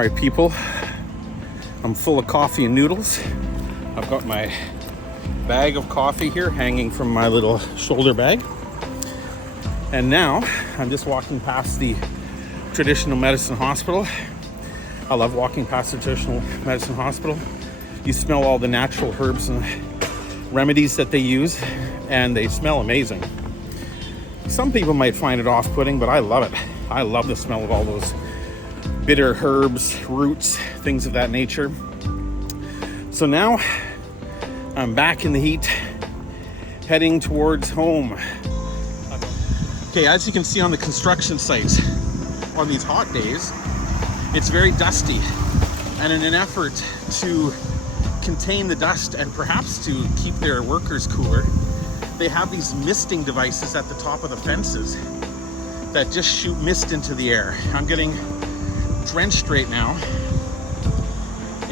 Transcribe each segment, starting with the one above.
Alright people, I'm full of coffee and noodles. I've got my bag of coffee here hanging from my little shoulder bag. And now I'm just walking past the traditional medicine hospital. I love walking past the traditional medicine hospital. You smell all the natural herbs and remedies that they use, and they smell amazing. Some people might find it off-putting, but I love it. I love the smell of all those bitter herbs, roots, things of that nature. So now I'm back in the heat, heading towards home. Okay, as you can see on the construction sites, on these hot days, it's very dusty. And in an effort to contain the dust and perhaps to keep their workers cooler, they have these misting devices at the top of the fences that just shoot mist into the air. I'm getting drenched right now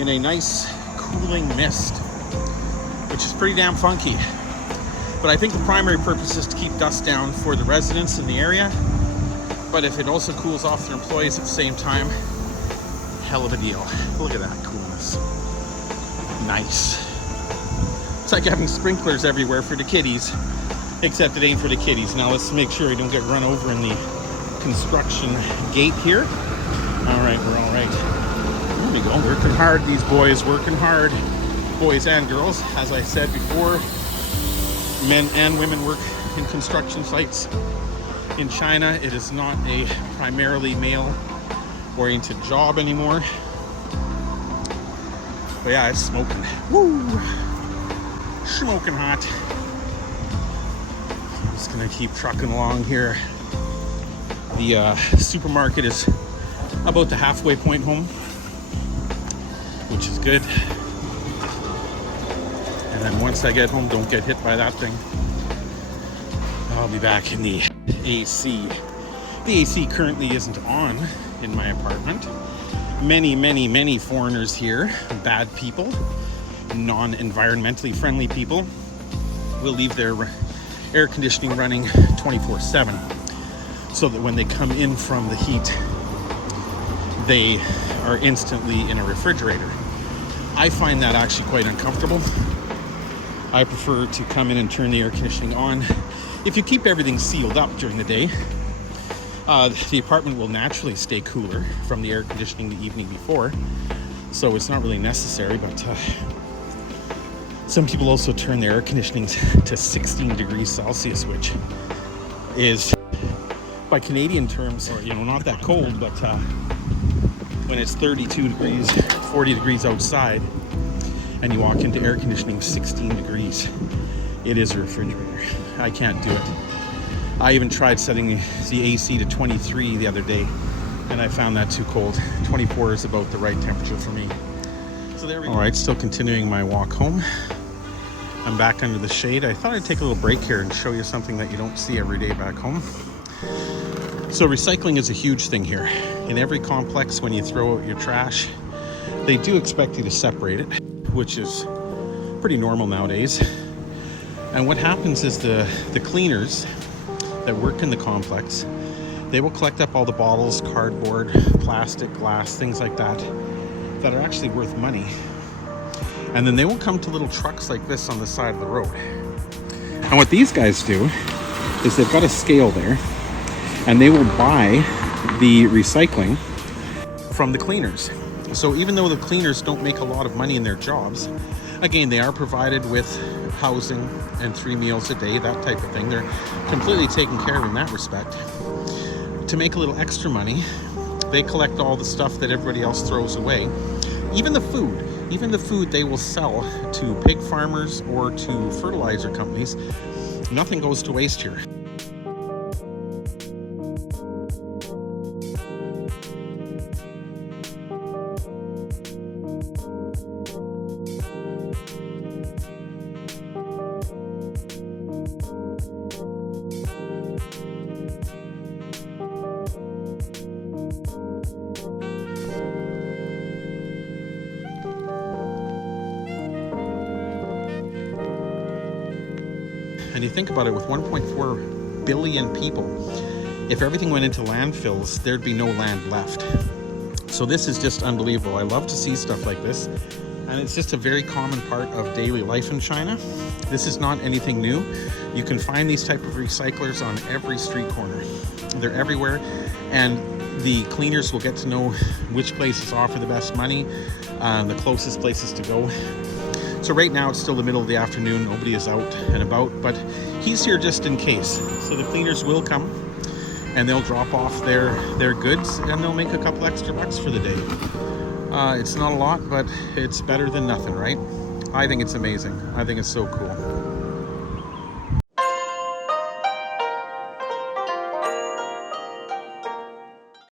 in a nice cooling mist, which is pretty damn funky. But I think the primary purpose is to keep dust down for the residents in the area. But if it also cools off their employees at the same time, hell of a deal. Look at that coolness. Nice. It's like having sprinklers everywhere for the kiddies, except it ain't for the kiddies. Now let's make sure we don't get run over in the construction gate here. All right, we're all right. There we go, working hard, these boys, working hard. Boys and girls, as I said before, men and women work in construction sites. In China, it is not a primarily male-oriented job anymore. But yeah, it's smoking. Woo! Smoking hot. I'm just gonna keep trucking along here. The supermarket is about the halfway point home, which is good. And then once I get home, don't get hit by that thing, I'll be back in the AC. The AC currently isn't on in my apartment. Many foreigners here, bad people, non-environmentally friendly people, will leave their air conditioning running 24/7, so that when they come in from the heat, they are instantly in a refrigerator. I find that actually quite uncomfortable. I prefer to come in and turn the air conditioning on. If you keep everything sealed up during the day, the apartment will naturally stay cooler from the air conditioning the evening before, so it's not really necessary. But some people also turn their air conditioning to 16 degrees Celsius, which is, by Canadian terms, or not that cold, but when it's 32 degrees, 40 degrees outside, and you walk into air conditioning 16 degrees, it is a refrigerator. I can't do it. I even tried setting the AC to 23 the other day, and I found that too cold. 24 is about the right temperature for me. So there we go. All right, still continuing my walk home. I'm back under the shade. I thought I'd take a little break here and show you something that you don't see every day back home. So recycling is a huge thing here. In every complex, when you throw out your trash, they do expect you to separate it, which is pretty normal nowadays. And what happens is the cleaners that work in the complex, they will collect up all the bottles, cardboard, plastic, glass, things like that are actually worth money. And then they will come to little trucks like this on the side of the road. And what these guys do is they've got a scale there, and they will buy the recycling from the cleaners. So even though the cleaners don't make a lot of money in their jobs, again, they are provided with housing and 3 meals a day, that type of thing. They're completely taken care of in that respect. To make a little extra money, they collect all the stuff that everybody else throws away. Even the food they will sell to pig farmers or to fertilizer companies. Nothing goes to waste here. And you think about it, with 1.4 billion people, if everything went into landfills, there'd be no land left. So this is just unbelievable. I love to see stuff like this. And it's just a very common part of daily life in China. This is not anything new. You can find these type of recyclers on every street corner. They're everywhere. And the cleaners will get to know which places offer the best money, the closest places to go. So right now it's still the middle of the afternoon. Nobody is out and about, but he's here just in case. So the cleaners will come and they'll drop off their goods and they'll make a couple extra bucks for the day. It's not a lot, but it's better than nothing, right? I think it's amazing. I think it's so cool.